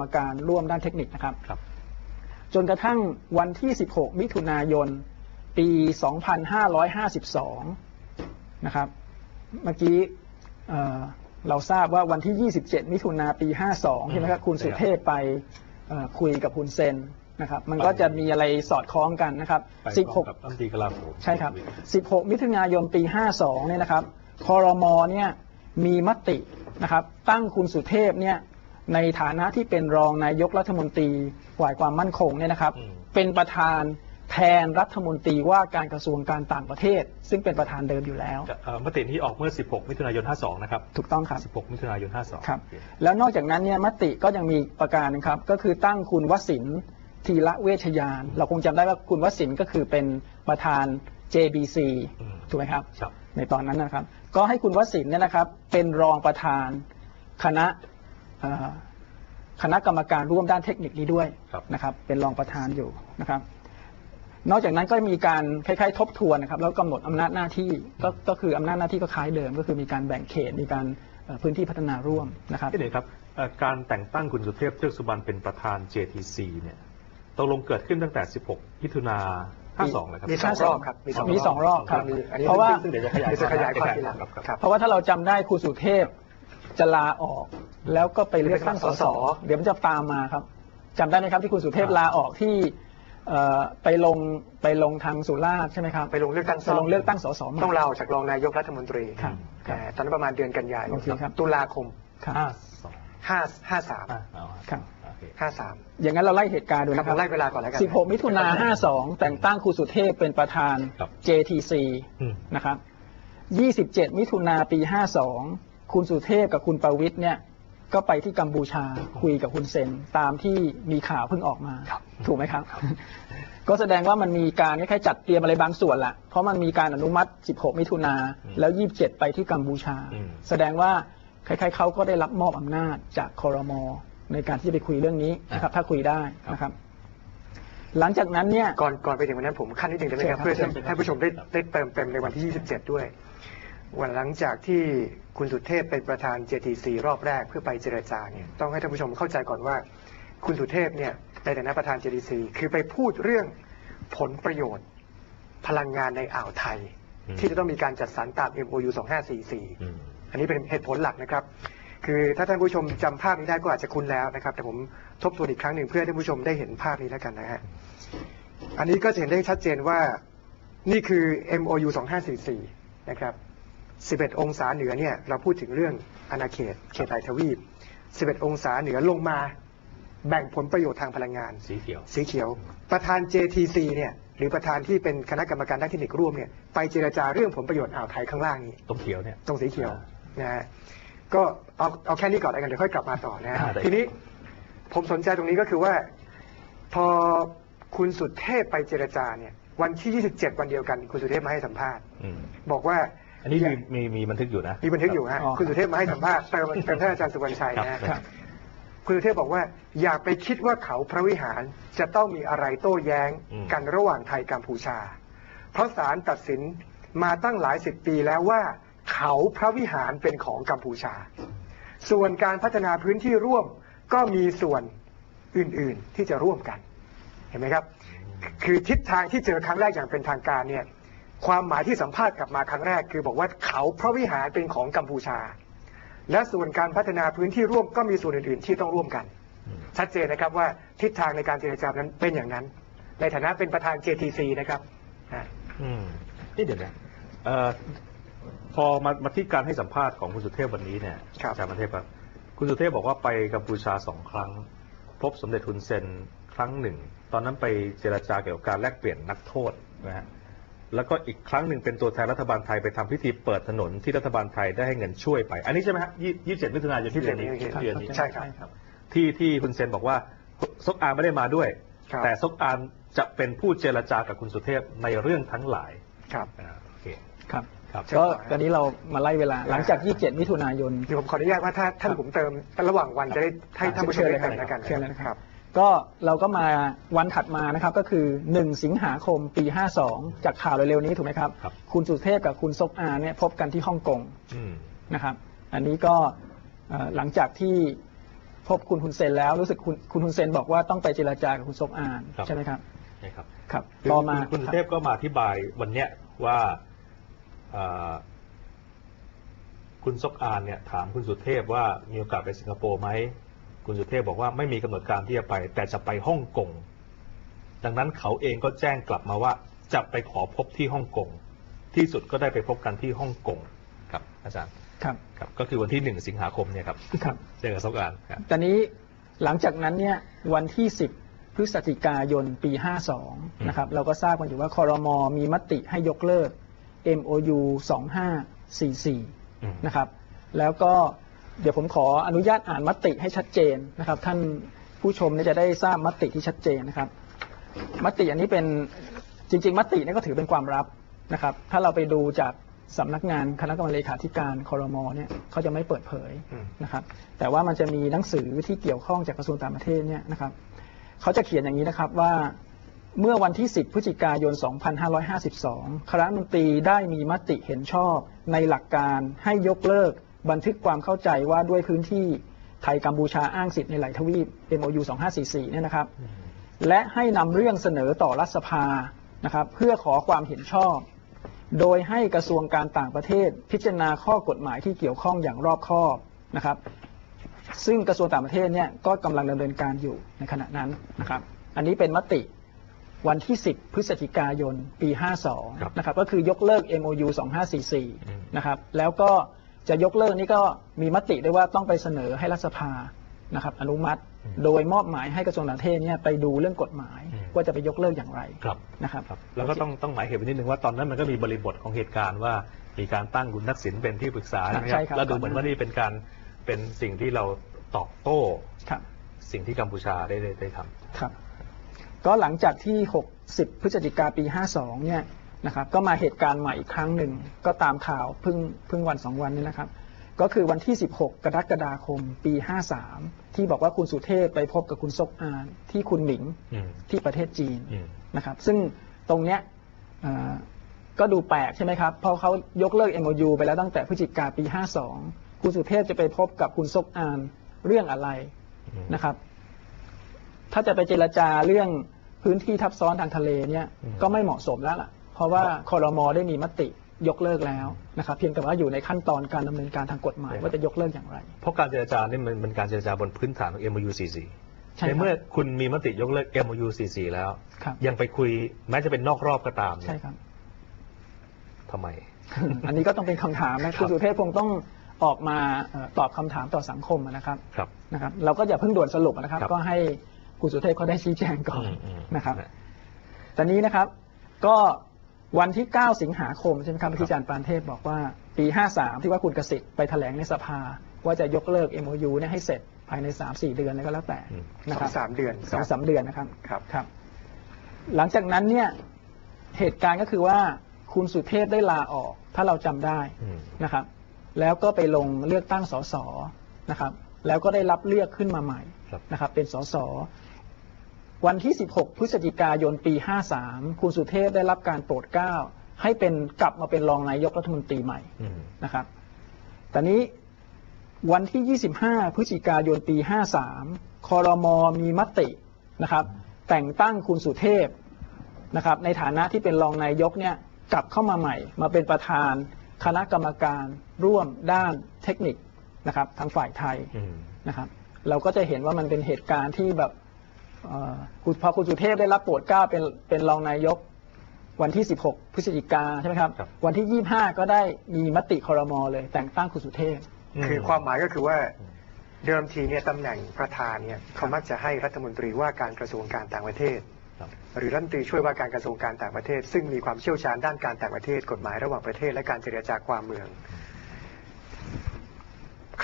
รมการร่วมด้านเทคนิคนะครับครับจนกระทั่งวันที่ 16 มิถุนายน ปี 2552 นะครับ เมื่อกี้เอ่อเราทราบว่าวันที่ 27 มิถุนาปี 52 ใช่ไหมครับคุณสุเทพไปเอ่อคุยกับคุณเซนนะครับมันก็จะมีอะไรสอดคล้องกันนะครับไปพร้อม16กับรัฐมนตรีกลาโหมใช่ครับ 16 มิถุนายนปี 52 เนี่ยนะครับ คอรมอเนี่ยมีมตินะครับ ตั้งคุณสุเทพเนี่ย ในฐานะที่เป็นรองนายกรัฐมนตรีฝ่ายความมั่นคงเนี่ยนะครับอืมเป็นประธานแทนรัฐมนตรีว่าการกระทรวงการต่างประเทศ ซึ่งเป็นประธานเดิมอยู่แล้วเอ่อมตินี้ออกเมื่อ 16 มิถุนายน 52 นะครับ ถูกต้องครับ 16 มิถุนายน 52 ครับ แล้วนอกจากนั้นเนี่ยมติก็ยังมีประการหนึงครับ ก็คือตั้งคุณวสินทร์ธีระเวชยาน เราคงจำได้ว่าคุณวสินทร์ก็คือเป็นประธาน JBC อืมถูกไหมครับครับ ในตอนนั้นนะครับ ก็ให้คุณวสินทร์เนี่ยนะครับเป็นรองประธานคณะเอ่อ คณะกรรมการร่วมด้านเทคนิคนี้ด้วยครับนะครับ เป็นรองประธานอยู่นะครับ นอกจากนั้นก็มีการคล้ายๆ ทบทวนนะครับ แล้วกำหนดอำนาจหน้าที่ก็ก็คืออำนาจหน้าที่ก็คล้ายเดิม ก็คือมีการแบ่งเขตมีการเอ่อพื้นที่พัฒนาร่วมนะครับที่หนึ่งครับเอ่อการแต่งตั้งคุณสุเทพเทือกสุบรรณเป็นประธาน JTC เนี่ยตกลงเกิดขึ้นตั้งแต่ 16มิถุนา52เลยครับมีสองรอบครับมีสองมีสองรอบครับมีอันนี้เพราะว่าซึ่งเดี๋ยวจะขยายจะขยายความความทีหลังครับครับครับ เพราะว่าถ้าเราจำได้ครูสุเทพ จะลาออก แล้วก็ไปเลือกตั้งสสเดี๋ยวมันจะตามมาครับจำได้ไหมครับที่คุณสุเทพลาออกที่เอ่อไปลงไปลงทางสุราษฎร์ใช่ไหมครับไปลงเลือกตั้งไปลงเลือกตั้งสสใหม่ต้องลาออกจากรองนายกรัฐมนตรีครับครับแต่ตอนนั้นประมาณเดือนกันยายนโอเคครับตุลาคมครับ52ห้าห้าสามอะเอาครับโอเคห้าสามอย่างนั้นเราไล่เหตุการณ์ดูครับนะครับเราไล่เวลาก่อนแล้วกัน16มิถุนา52แต่งตั้งครูสุเทพเป็นประธานครับ JTC อืมนะครับ27มิถุนาปี52 คุณสุเทพกับคุณประวิทย์เนี่ยก็ไปที่กัมพูชาคุยกับคุณเซนตามที่มีข่าวเพิ่งออกมาถูกไหมครับ ก็แสดงว่ามันมีการคล้ายๆจัดเตรียมอะไรบางส่วนละเพราะมันมีการอนุมัติ 16 มิถุนาแล้ว 27 ไปที่กัมพูชาอืมแสดงว่าคล้ายๆเขาก็ได้รับมอบอำนาจจากคอรมอในการที่จะไปคุยเรื่องนี้นะครับถ้าคุยได้นะครับหลังจากนั้นเนี่ยก่อนก่อนไปถึงวันนั้นผมขั้นนิดหนึ่งได้ไหมครับเชิเพื่อญครับให้ผู้ชมได้ได้เติมเต็มในวันที่ 27 ด้วย วันหลังจากที่คุณสุเทพเป็นประธาน JTC รอบแรกเพื่อไปเจรจาเนี่ยต้องให้ท่านผู้ชมเข้าใจก่อนว่า คุณสุเทพเนี่ยในฐานะประธาน JTC คือไปพูดเรื่องผลประโยชน์ พลังงานในอ่าวไทยอืมที่จะต้องมีการจัดสรรตาม MOU 2544อืมอันนี้เป็นเหตุผลหลักนะครับ คือถ้าท่านผู้ชมจำภาพนี้ได้ก็อาจจะคุ้นแล้วนะครับ แต่ผมทบทวนอีกครั้งหนึ่งเพื่อให้ท่านผู้ชมได้เห็นภาพนี้แล้วกันนะฮะอันนี้ก็จะเห็นได้ชัดเจนว่านี่คือ MOU 2544 นะครับ 11 องศาเหนือเนี่ยเราพูดถึงเรื่องอาณาเขตเขตไทยทวีป 11 องศาเหนือลงมาแบ่งผลประโยชน์ทางพลังงาน สีเขียว สีเขียว ประธาน JTC เนี่ยหรือประธานที่เป็นคณะกรรมการด้านเทคนิคร่วมเนี่ยไปเจรจาเรื่องผลประโยชน์อ่าวไทยข้างล่างนี้ตรงเขียวเนี่ยตรงสีเขียวนะฮะก็เอาเอาแค่นี้ก่อนแล้วกันเดี๋ยวค่อยกลับมาต่อนะฮะอ่าได้ทีนี้ผมสนใจตรงนี้ก็คือว่า พอคุณสุเทพไปเจรจาเนี่ยวันที่ 27 วันเดียวกัน คุณสุเทพมาให้สัมภาษณ์อืมบอกว่า อันนี้มีมีมีบันทึกอยู่นะ มีบันทึกอยู่ฮะอ๋อคุณสุเทพมาให้สัมภาษณ์เติมเติมท่านอาจารย์สุวรรณชัยนะฮะครับ คุณสุเทพบอกว่าอย่าไปคิดว่าเขาพระวิหารจะต้องมีอะไรโต้แย้งอืม กันระหว่างไทยกัมพูชา เพราะศาลตัดสินมาตั้งหลายสิบปีแล้วว่า เขาพระวิหารเป็นของกัมพูชา ส่วนการพัฒนาพื้นที่ร่วมก็มีส่วนอื่นๆที่จะร่วมกัน เห็นไหมครับ คือทิศทางที่เจอครั้งแรกอย่างเป็นทางการเนี่ย ความหมายที่สัมภาษณ์กลับมาครั้งแรกคือบอกว่าเขาพระวิหารเป็นของกัมพูชา และส่วนการพัฒนาพื้นที่ร่วมก็มีส่วนอื่น ๆ ที่ต้องร่วมกัน ชัดเจนนะครับว่าทิศทางในการเจรจานั้นเป็นอย่างนั้น ในฐานะเป็นประธาน JTC นะครับอ่าอืมนี่เดี๋ยวนะเอ่อพอมามาที่การให้สัมภาษณ์ของคุณสุเทพวันนี้เนี่ยครับอาจารย์ประเทพครับคุณสุเทพบอกว่าไปกัมพูชาสองครั้ง พบสมเด็จทุนเซนครั้งหนึ่ง ตอนนั้นไปเจรจาเกี่ยวกับการแลกเปลี่ยนนักโทษนะฮะ แล้วก็อีกครั้งหนึ่งเป็นตัวแทนรัฐบาลไทยไปทำพิธีเปิดถนนที่รัฐบาลไทยได้ให้เงินช่วยไป อันนี้ใช่ไหมฮะยี่สิบเจ็ดมิถุนายนที่เดือนนี้27ที่เดือนนี้ใช่ครับ ที่ที่คุณเซนบอกว่าซกอานไม่ได้มาด้วยครับแต่ซกอานจะเป็นผู้เจรจากับคุณสุเทพในเรื่องทั้งหลายครับอ่าโอเคครับครับก็ตอนนี้เรามาไล่เวลาหลังจาก 27 มิถุนายนเดี๋ยวผมขออนุญาตว่าถ้าท่านผมเติมระหว่างวันจะได้ให้ท่านผู้ชมได้เติมแล้วกันเชิญเลยนะครับครับ ก็เราก็มาวันถัดมานะครับก็คือ 1 สิงหาคมปี 52 จากข่าวเร็วๆนี้ถูกไหมครับครับคุณสุเทพกับคุณซกอาเนี่ยพบกันที่ฮ่องกงอืม นะครับ อันนี้ก็เอ่อหลังจากที่พพบคุณฮุนเซนแล้วรู้สึกคุณคุณฮุนเซนบอกว่าต้องไปเจรจากับคุณซกอานครับ ใช่ไหมครับนะครับครับคือต่อมาคุณคุณสุเทพก็มาอธิบายวันเนี้ยว่าเอ่อคุณซกอานเนี่ยถามคุณสุเทพว่ามีโอกาสไปสิงคโปร์ไหม คุณสุเทพบอกว่าไม่มีกำหนดการที่จะไป แต่จะไปฮ่องกงดังนั้นเขาเองก็แจ้งกลับมาว่าจะไปขอพบที่ฮ่องกงที่สุดก็ได้ไปพบกันที่ฮ่องกงครับอาจารย์ครับครับก็คือวันที่หนึ่งสิงหาคมเนี่ยครับครับเจอกับซกอานครับตอนนี้หลังจากนั้นเนี่ยวันที่10พฤศจิกายนปีอืม52 นะครับ เราก็ทราบกันอยู่ว่าคอรมอมีมติให้ยกเลิก MOU 2544อืมนะครับ แล้วก็ เดี๋ยวผมขออนุญาตอ่านมติให้ชัดเจนนะครับ ท่านผู้ชมเนี่ยจะได้ทราบมติที่ชัดเจนนะครับ มติอันนี้เป็นจริง ๆ มตินี่ก็ถือเป็นความลับนะครับ ถ้าเราไปดูจากสำนักงานคณะกรรมการเลขาธิการคอรมอเนี่ยเขาจะไม่เปิดเผยนะครับ แต่ว่ามันจะมีหนังสือที่เกี่ยวข้องจากกระทรวงต่างประเทศเนี่ยนะครับเขาจะเขียนอย่างนี้นะครับว่าเมื่อวันที่ 10 พฤศจิกายน 2552 คณะรัฐมนตรีได้มีมติเห็นชอบในหลักการให้ยกเลิก บันทึกความเข้าใจว่าด้วยพื้นที่ไทยกัมพูชาอ้างสิทธิ์ในหลายทวีป MOU 2544เนี่ยนะครับ และให้นำเรื่องเสนอต่อรัฐสภานะครับ เพื่อขอความเห็นชอบ โดยให้กระทรวงการต่างประเทศพิจารณาข้อกฎหมายที่เกี่ยวข้องอย่างรอบคอบนะครับ ซึ่งกระทรวงต่างประเทศเนี่ยก็กำลังดำเนินการอยู่ในขณะนั้นนะครับ อันนี้เป็นมติวันที่ 10 พฤศจิกายน ปีครับ52 นะครับ ก็คือยกเลิก MOU อืม2544 นะครับ แล้วก็ จะยกเลิกนี่ก็มีมติด้วยว่าต้องไปเสนอให้รัฐสภานะครับอนุมัติอืมโดยมอบหมายให้กระทรวงต่างประเทศเนี่ยไปดูเรื่องกฎหมายอืมว่าจะไปยกเลิกอย่างไรครับ นะครับ ครับแล้วก็ต้องต้องหมายเหตุไว้นิดนึงว่าตอนนั้นมันก็มีบริบทของเหตุการณ์ว่ามีการตั้งคุณทักษิณเป็นที่ปรึกษาใช่ไหมคใช่รับครับแล้วดูเหมือนว่านี่เป็นการเป็นสิ่งที่เราตอบโต้ครับสิ่งที่กัมพูชาได้ได้ได้ทำครับ ก็หลังจากที่ 60 พฤศจิกาปี 52 เนี่ย นะครับ ก็มาเหตุการณ์ใหม่อีกครั้งหนึ่ง ก็ตามข่าวเพิ่งเพิ่งวันสองวันนี้นะครับ ก็คือวันที่ 16 กรกฎาคม ปี 53 ที่บอกว่าคุณสุเทพไปพบกับคุณซกอานที่คุณหมิงอืมที่ประเทศจีนอืมนะครับ ซึ่งตรงเนี้ยเอ่อก็ดูแปลกใช่ไหมครับเพราะเขายกเลิก MOU ไปแล้วตั้งแต่พฤศจิกาปี 52 คุณสุเทพจะไปพบกับคุณซกอานเรื่องอะไรอืมนะครับ ถ้าจะไปเจรจาเรื่องพื้นที่ทับซ้อนทางทะเลเนี่ยอืมก็ไม่เหมาะสมแล้วล่ะเพ ราะว่าคอรมอได้มีมติยกเลิกแล้วนะครับเพียงแต่ว่าอยู่ในขั้นตอนการดำเนินการทางกฎหมายว่าจะยกเลิกอย่างไร เพราะการเจรจานี่มันเป็นการเจรจาบนพื้นฐานของ MOU 44ใช่ในครับเมื่อคุณมีมติยกเลิก MOU 44แล้วครับยังไปคุยแม้จะเป็นนอกรอบก็ตามเนี่ใช่ยครับทำไม อันนี้ก็ต้องเป็นคำถามนะครัคุณบสุเทพคงต้องออกมาเอ่อตอบคำถามต่อสังคมนะครับครับนะครับ เราก็อย่าเพิ่งด่วนสรุปนะครับครับก็ให้คุณสุเทพเขาได้ชี้แจงก่อนอืมอืมนะครับตอนนี้นะครับ ก็ วันที่ 9 สิงหาคมใช่ไหมครับที่อาจารย์ปานเทพบอกว่าปี 53 ที่ว่าคุณกสิทธิ์ไปแถลงในสภา ว่าจะยกเลิก MOU เนี่ยให้เสร็จภายใน 3-4 เดือนแล้วก็แล้วแต่อืมนะสคอรังบสามเดือนสองสามเดือนนะครับครับครับ หลังจากนั้นเนี่ยเหตุการณ์ก็คือว่าคุณสุเทพได้ลาออก ถ้าเราจำได้อืมนะครับ แล้วก็ไปลงเลือกตั้งสสนะครับ แล้วก็ได้รับเลือกขึ้นมาใหม่ครับนะครับ เป็นสส วันที่ 16 พฤศจิกายนปี 53 คุณสุเทพได้รับการโปรดเกล้าให้เป็นกลับมาเป็นรองนายกรัฐมนตรีใหม่อืมนะครับตอนนี้วันที่ 25 พฤศจิกายนปี 53 คอรมอมีมตินะครับ แต่งตั้งคุณสุเทพนะครับ ในฐานะที่เป็นรองนายกเนี่ยกลับเข้ามาใหม่ มาเป็นประธานคณะกรรมการร่วมด้านเทคนิคนะครับทางฝ่ายไทยอืมนะครับ เราก็จะเห็นว่ามันเป็นเหตุการณ์ที่แบบเอ่อคุณ พอคุณสุเทพได้รับโปรดเกล้าเป็นเป็นรองนายกวันที่ 16 พฤศจิกาใช่ไหมครับ ครับ วันที่ 25 ก็ได้มีมติคอรมอเลย แต่งตั้งคุณสุเทพ คือความหมายก็คือว่าเดิมทีเนี่ยตำแหน่งประธานเนี่ยเขามักจะให้รัฐมนตรีว่าการกระทรวงการต่างประเทศ ครับ หรือรัฐมนตรีช่วยว่าการกระทรวงการต่างประเทศ ซึ่งมีความเชี่ยวชาญด้านการต่างประเทศกฎหมายระหว่างประเทศและการเจรจาความเมืองค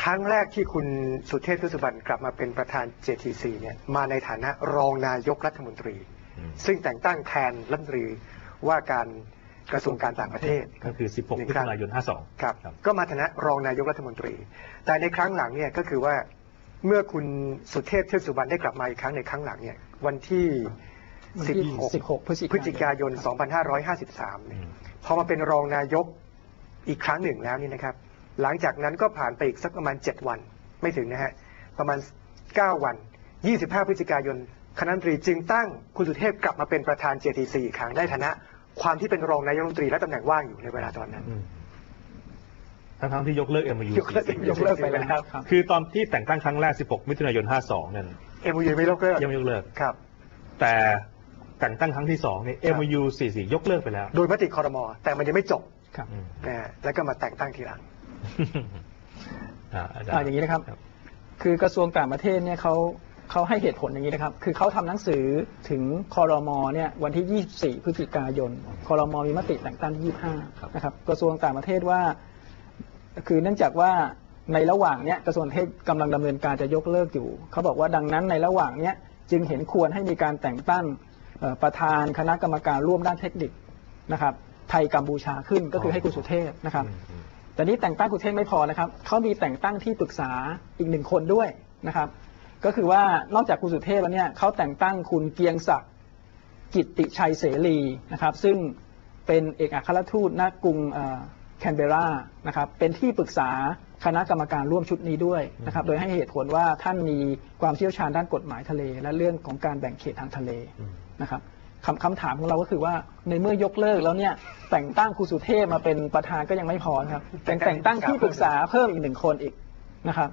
รั้งแรกที่คุณสุเทพทุสุบันกลับมาเป็นประธาน JTC เนี่ยมาในฐานะรองนายกรัฐมนตรีอืมซึ่งแต่งตั้งแทนรัฐมนตรีว่าการกระทรวงการต่างประเทศก็คือ 16หนึ่งพฤศครั้จิงกายน 52ครับครับ ก็มาฐานะรองนายกรัฐมนตรี แต่ในครั้งหลังเนี่ยก็คือว่าเมื่อคุณสุเทพเทือกสุบรรณได้กลับมาอีกครั้งในครั้งหลังเนี่ยวันที่วันที่16พฤศจิพฤศจิกายน 2553เนี่ยพอมาเป็นรองนายกอีกครั้งหนึ่งแล้วนี่นะครับ หลังจากนั้นก็ผ่านไปอีกสักประมาณ 7 วัน ไม่ถึงนะฮะ ประมาณ 9 วัน 25 พฤศจิกายน คณะรัฐมนตรีจึงตั้งคุณสุเทพกลับมาเป็นประธาน JTC อีกครั้งได้ฐานะ ความที่เป็นรองนายกรัฐมนตรีและตำแหน่งว่างอยู่ในเวลาตอนนั้นอืมทั้งๆที่ยกเลิก MOU ยกเลิกยกเลิกไปแล้วครับคือตอนที่แต่งตั้งครั้งแรก 16 มิถุนายน 52 นั่น MOU ไม่ยกเลิกยังไม่ยกเลิกครับ แต่แต่งตั้งครั้งที่สองเนี่ยครับ MOU 44 ยกเลิกไปแล้ว โดยมติคอรมอแต่มันยังไม่จบครับอืมนะฮะแล้วก็มาแต่งตั้งทีหลัง อ่าอาจารอ่าย์อย่างนี้นะครับ คือกระทรวงต่างประเทศเนี่ยเขาเขาให้เหตุผลอย่างนี้นะครับ คือเขาทำหนังสือถึงคอรมอเนี่ยวันที่ 24 พฤศจิกายนคอรมอมีมติแต่งตั้ง 25 นะครับ กระทรวงต่างประเทศว่า คือเนื่องจากว่าในระหว่างเนี้ยกระทรวงต่างประเทศกำลังดำเนินการจะยกเลิกอยู่ เขาบอกว่าดังนั้นในระหว่างเนี้ยจึงเห็นควรให้มีการแต่งตั้งเอ่อประธานคณะกรรมการร่วมด้านเทคนิคนะครับ ไทยกัมพูชาขึ้นก็คือให้คุณสุเทพนะครับอืมอืม แต่นี้แต่งตั้งคุเทพไม่พอนะครับเขามีแต่งตั้งที่ปรึกษาอีกหนึ่งคนด้วยนะครับ ก็คือว่านอกจากคุณสุเทพแล้วเนี่ยเขาแต่งตั้งคุณเกียงศักดิ์กิตติชัยเสรีนะครับ ซึ่งเป็นเอกอัครราชทูตณกรุงแคนเบรานะครับเป็นที่ปรึกษาคณะกรรมการร่วมชุดนี้ด้วยนะครับ โดยให้เหตุผลว่าท่านมีความเชี่ยวชาญด้านกฎหมายทะเล และเรื่องของการแบ่งเขตทางทะเลนะครับ คำคำถามของเราก็คือว่าในเมื่อยกเลิกแล้วเนี่ยแต่งตั้งครูสุเทพมาเป็นประธานก็ยังไม่พอนะครับ แต่งแต่งตั้งที่ปรึกษาเพิ่มอีกหนึ่งคนอีกนะครับ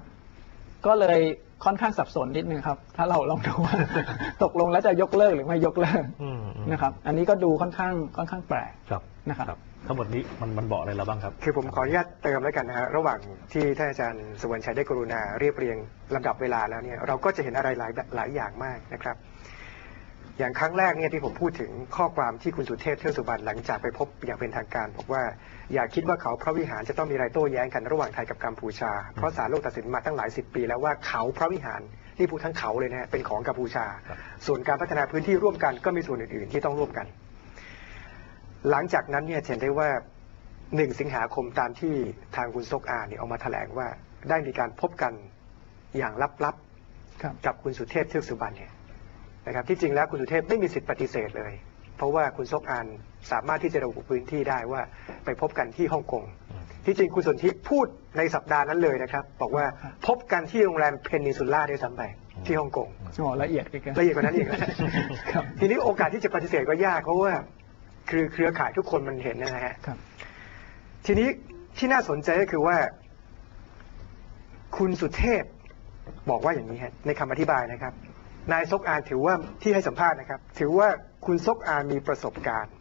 ก็เลยค่อนข้างสับสนนิดนึงครับ ถ้าเราลองดูว่าตกลงแล้วจะยกเลิกหรือไม่ยกเลิกอืมอืมนะครับ อันนี้ก็ดูค่อนข้างค่อนข้างแปลกครับนะครับทั้งหมดนี้มันมันบอกอะไรเราบ้างครับ คือผมขออนุญาตเติมแล้วกันนะฮะระหว่างที่ท่านอาจารย์สุวรรณชัยได้กรุณาเรียบเรียงลำดับเวลาแล้วเนี่ยเราก็จะเห็นอะไรหลายหลายอย่างมากนะครับ อย่างครั้งแรกเนี่ยที่ผมพูดถึงข้อความที่คุณสุเทพเทือกสุบรรณหลังจากไปพบอย่างเป็นทางการบอกว่าอย่าคิดว่าเขาพระวิหารจะต้องมีอะไรโต้แย้งกันระหว่างไทยกับกัมพูชา เพราะศาลโลกตัดสินมาตั้งหลายสิบปีแล้วว่าเขาพระวิหารนี่พูดทั้งเขาเลยนะฮะเป็นของกัมพูชาครับส่วนการพัฒนาพื้นที่ร่วมกันก็มีส่วนอื่น ๆ ที่ต้องร่วมกัน หลังจากนั้นเนี่ยจะเห็นได้ว่าหนึ่งสิงหาคมตามที่ทางคุณซกอาเนี่ยออกมาแถลงว่าได้มีการพบกันอย่างลับครับๆกับคุณสุเทพเทือกสุบรรณเนี่ย นะครับที่จริงแล้วคุณสุเทพไม่มีสิทธิ์ปฏิเสธเลย เพราะว่าคุณซกอานสามารถที่จะระบุพื้นที่ได้ว่าไปพบกันที่ฮ่องกงอืมที่จริงคุณสนธิพูดในสัปดาห์นั้นเลยนะครับ บอกว่าพบกันที่โรงแรมเพนนินซูล่าด้วยซ้ำไปที่ฮ่องกงอ๋อละเอียดอีกนะละเอียดกว่านั้นอีกนะครับทีนี้โอกาสที่จะปฏิเสธก็ยากเพราะว่าคือเครือข่ายทุกคนมันเห็นนะฮะครับทีนี้ที่น่าสนใจก็คือว่า คุณสุเทพบอกว่าอย่างนี้ฮะในคำอธิบายนะครับ นายซกอานถือว่าที่ให้สัมภาษณ์นะครับ ถือว่าคุณซกอานมีประสบการณ์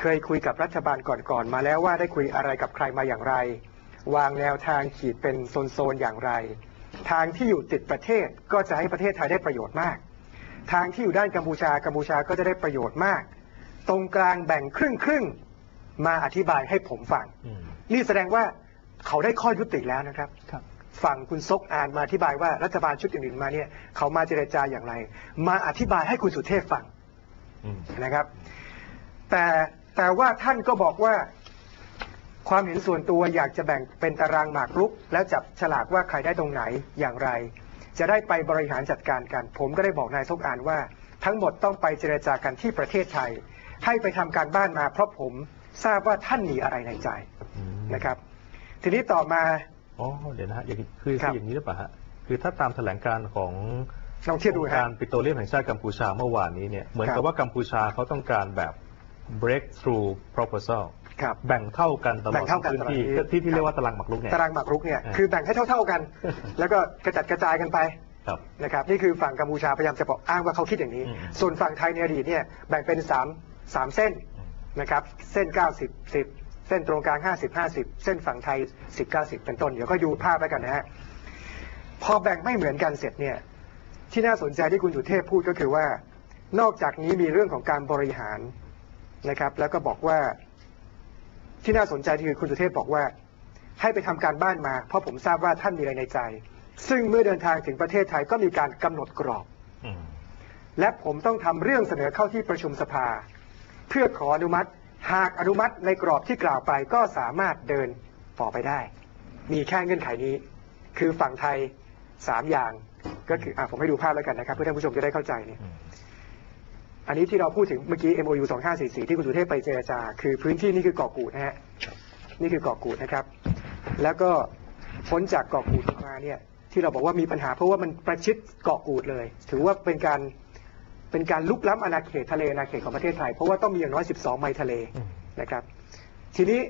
เคยคุยกับรัฐบาลก่อนๆมาแล้วว่าได้คุยอะไรกับใครมาอย่างไร วางแนวทางขีดเป็นโซนๆอย่างไร ทางที่อยู่ติดประเทศก็จะให้ประเทศไทยได้ประโยชน์มาก ทางที่อยู่ด้านกัมพูชากัมพูชาก็จะได้ประโยชน์มาก ตรงกลางแบ่งครึ่งครึ่งๆมาอธิบายให้ผมฟังอืมนี่แสดงว่าเขาได้ข้อยุติแล้วนะครับครับ ฝั่งคุณซกอานมาอธิบายว่ารัฐบาลชุดอื่นๆมาเนี่ยเขามาเจรจาอย่างไร มาอธิบายให้คุณสุเทพฟังอืมนะครับ แต่แต่ว่าท่านก็บอกว่าความเห็นส่วนตัวอยากจะแบ่งเป็นตารางหมากรุก แล้วจับฉลากว่าใครได้ตรงไหนอย่างไร จะได้ไปบริหารจัดการกัน ผมก็ได้บอกนายซกอานว่า ทั้งหมดต้องไปเจรจากันที่ประเทศไทย ให้ไปทำการบ้านมาเพราะผมทราบว่าท่านมีอะไรในใจอืมนะครับ ทีนี้ต่อมา อ๋อเดี๋ยวนะฮะอย่างนี้คือครัคือบอย่างนี้หรือเปล่าฮะคือถ้าตามแถลงการของลองเทียบดูองค์ฮะ การปิโตรเลียมแห่งชาติกัมพูชาเมื่อวานนี้เนี่ยเหมือนครักับบ ว่ากัมพูชาเขาต้องการแบบ breakthrough proposal ครับ แบ่งเท่ากันตลอแบ่ดงเท่ากันพื้นที่ตลอดพื้นที่ ที่ที่เรียกว่าตารางหมากรุกเนี่ย ตารางหมากรุกเนี่ยอ่า คือแบ่งให้เท่าๆกัน แล้วก็กระจัดกระจายกันไปครับ นะครับนี่คือฝั่งกัมพูชาพยายามจะบอกอ้างว่าเขาคิดอย่างนี้ อืม ส่วนฝั่งไทยในอดีตเนี่ยแบ่งเป็น3 3เส้นนะครับเส้น 90 10 เส้นตรงกลาง 50 50 เส้นฝั่งไทย 10 90 เป็นต้น เดี๋ยวก็ดูภาพไปกันนะฮะ พอแบ่งไม่เหมือนกันเสร็จเนี่ย ที่น่าสนใจที่คุณสุเทพพูดก็คือว่า นอกจากนี้มีเรื่องของการบริหารนะครับ แล้วก็บอกว่า ที่น่าสนใจคือคุณสุเทพบอกว่า ให้ไปทำการบ้านมา เพราะผมทราบว่าท่านมีอะไรในใจ ซึ่งเมื่อเดินทางถึงประเทศไทยก็มีการกำหนดกรอบอืมและผมต้องทำเรื่องเสนอเข้าที่ประชุมสภา เพื่อขออนุมัติ หากอนุมัติในกรอบที่กล่าวไปก็สามารถเดินต่อไปได้ มีแค่เงื่อนไขนี้ คือฝั่งไทยสามอย่างก็คืออะผมให้ดูภาพแล้วกันนะครับ เพื่อท่านผู้ชมจะได้เข้าใจเนี่ยอันนี้ที่เราพูดถึงเมื่อกี้ MOU 2544 ที่คุณสุเทพไปเจรจา คือพื้นที่นี่คือเกาะกูดนะฮะนี่คือเกาะกูดนะครับ แล้วก็พ้นจากเกาะกูดมาเนี่ยที่เราบอกว่ามีปัญหาเพราะว่ามันประชิดเกาะกูดเลย ถือว่าเป็นการ เป็นการลุกล้ำอาณาเขตทะเลอาณาเขตของประเทศไทย เพราะว่าต้องมีอย่างน้อย 12 ไมล์ทะเลอืมนะครับ ทีนี้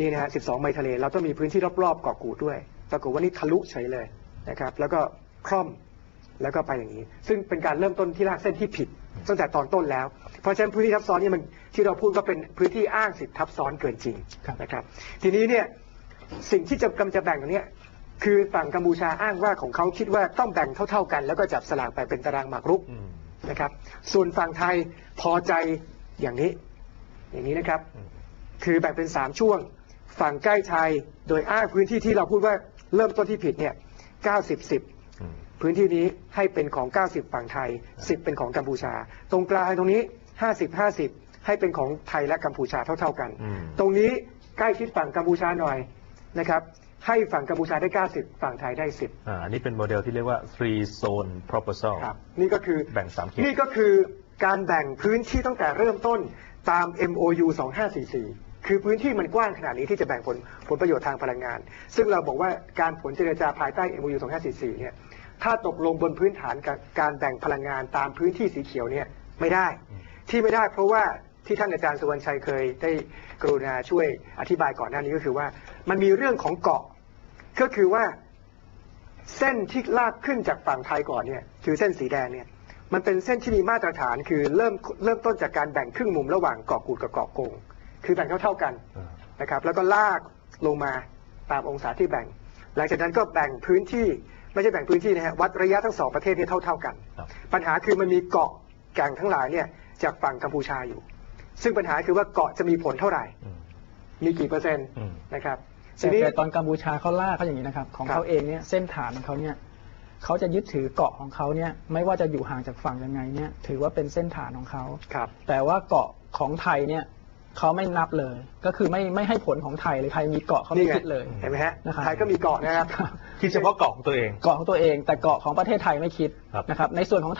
นี่นะฮะ 12 ไมล์ทะเล เราต้องมีพื้นที่รอบๆเกาะกูดด้วย ปรากฏว่านี่ทะลุเฉยเลยนะครับ แล้วก็คล่อม แล้วก็ไปอย่างนี้ ซึ่งเป็นการเริ่มต้นที่ลากเส้นที่ผิด ตั้งแต่ตอนต้นแล้ว เพราะฉะนั้นพื้นที่ทับซ้อนนี่มันที่เราพูดก็เป็นพื้นที่อ้างสิทธิทับซ้อนเกินจริงครับนะครับ ทีนี้เนี่ยสิ่งที่จะกำลังจะแบ่งตรงเนี้ยคือฝั่งกัมพูชาอ้างว่าของเขาคิดว่าต้องแบ่งเท่า ๆกัน แล้วก็จับสลากไปเป็นตารางหมากรุกอืม นะครับ ส่วนฝั่งไทยพอใจอย่างนี้ อย่างนี้นะครับอืมคือแบ่งเป็นสามช่วง ฝั่งใกล้ชัยโดยอ้างพื้นที่ที่เราพูดว่าเริ่มต้นที่ผิดเนี่ย90 10อืมพื้นที่นี้ให้เป็นของ 90 ฝั่งไทย 10 เป็นของกัมพูชา ตรงกลางตรงนี้ 50 50 ให้เป็นของไทยและกัมพูชาเท่า ๆกันอืมตรงนี้ใกล้ชิดฝั่งกัมพูชาหน่อยนะครับ ให้ฝั่งกัมพูชาได้ 90 ฝั่งไทยได้ 10 อ่าอันนี้เป็นโมเดลที่เรียกว่า three zone proposal ครับนี่ก็คือแบ่งสามเขต นี่ก็คือการแบ่งพื้นที่ตั้งแต่เริ่มต้นตาม MOU 2544 คือพื้นที่มันกว้างขนาดนี้ที่จะแบ่งผลผลประโยชน์ทางพลังงาน ซึ่งเราบอกว่าการผลเจรจาภายใต้ MOU 2544 เนี่ย ถ้าตกลงบนพื้นฐานการการแบ่งพลังงานตามพื้นที่สีเขียวเนี่ยไม่ได้ ที่ไม่ได้เพราะว่าที่ท่านอาจารย์สุวรรณชัยเคยได้กรุณาช่วยอธิบายก่อนหน้านี้ก็คือว่ามันมีเรื่องของเกาะ ก็คือว่าเส้นที่ลากขึ้นจากฝั่งไทยก่อนเนี่ยคือเส้นสีแดงเนี่ยมันเป็นเส้นที่มีมาตรฐานคือเริ่มเริ่มต้นจากการแบ่งครึ่งมุมระหว่างเกาะกูดกับเกาะกง คือแบ่งเท่าๆกันอ่านะครับ แล้วก็ลากลงมาตามองศาที่แบ่ง หลังจากนั้นก็แบ่งพื้นที่ไม่ใช่แบ่งพื้นที่นะฮะวัดระยะทั้งสองประเทศเนี่ยเท่าๆกันครับปัญหาคือมันมีเกาะแก่งทั้งหลายเนี่ยจากฝั่งกัมพูชาอยู่ ซึ่งปัญหาคือว่าเกาะจะมีผลเท่าไหร่อืมมีกี่เปอร์เซ็นต์อืมนะครับ ทีแต่นี้แต่ตอนกัมพูชาเขาล่าเขาอย่างนี้นะครับ ของครับเขาเองเนี่ยเส้นฐานของเขาเนี่ยเขาจะยึดถือเกาะของเขาเนี่ยไม่ว่าจะอยู่ห่างจากฝั่งยังไงเนี่ยถือว่าเป็นเส้นฐานของเขาครับ แต่ว่าเกาะของไทยเนี่ยเขาไม่นับเลย ก็คือไม่ไม่ให้ผลของไทยเลยใครมีเกาะเขาไม่นี่ไงคิดเลยเห็นไหมฮะนะครับไทยก็มีเกาะนะครับคิดเฉพาะเกาะของตัวเองเกาะของตัวเอง แต่เกาะของประเทศไทยไม่คิดครับนะครับในส่วนของ